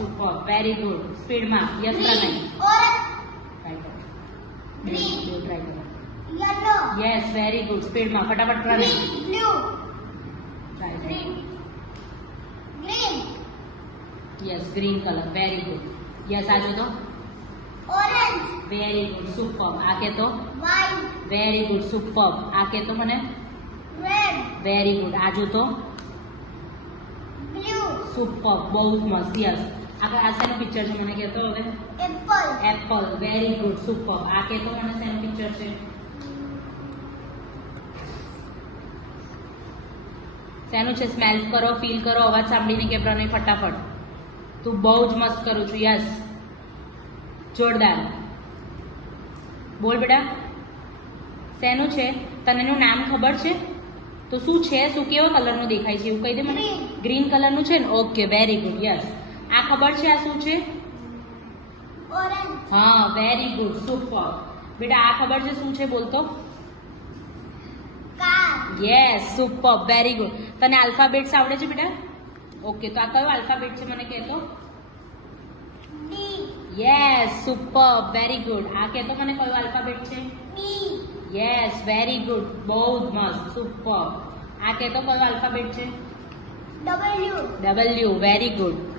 Super, very good. સ્પીડમાં. Yes પ્રણય. Try કરો. Try કરો. Yes, very good. સ્પીડમાં. ફટાફટ પ્રણય. ટ્રાય કરો. Yes, green colour. Very good. Yes, આ જો તો. Very good. સુપર. આ કે તો. Very good. સુપર. આ કે તો મને. Very good. આ જો તો. સુપર. બહુ જ મસ્ત. યસ. આગળ આ શેનું પિક્ચર છે મને કહેતો હવે. એપલ. Very good. સુપર. આ કે તો મને શેનું પિક્ચર છે. શેનું છે? સ્મેલ કરો, ફીલ કરો, અવાજ સાંભળીને કે પ્રણય ફટાફટ. તું બહુ જ મસ્ત કરું છું. યસ, જોરદાર. બોલ બેટા, શેનું છે? તને એનું નામ ખબર છે? તો શું છે? શું કેવા કલરનું દેખાય છે એવું કહી દે મને. ગ્રીન કલરનું છે ને? Okay, very good. યસ. આ ખબર છે આ શું છે? હા, વેરી ગુડ. સુપર. બેટા આ ખબર છે શું છે? બોલતો. Yes, super. Very good. તને આલ્ફાબેટ્સ આવડે છે બેટા? ઓકે, તો આ કયો આલ્ફાબેટ છે મને કહેતો. Yes, super. Very good. આ કહેતો મને કયો આલ્ફાબેટ છે? Yes, very good. બહુ જ મસ્ત. સુપર. આ કહેતો કયો આલ્ફાબેટ છે? ડબલ્યુ. Very good.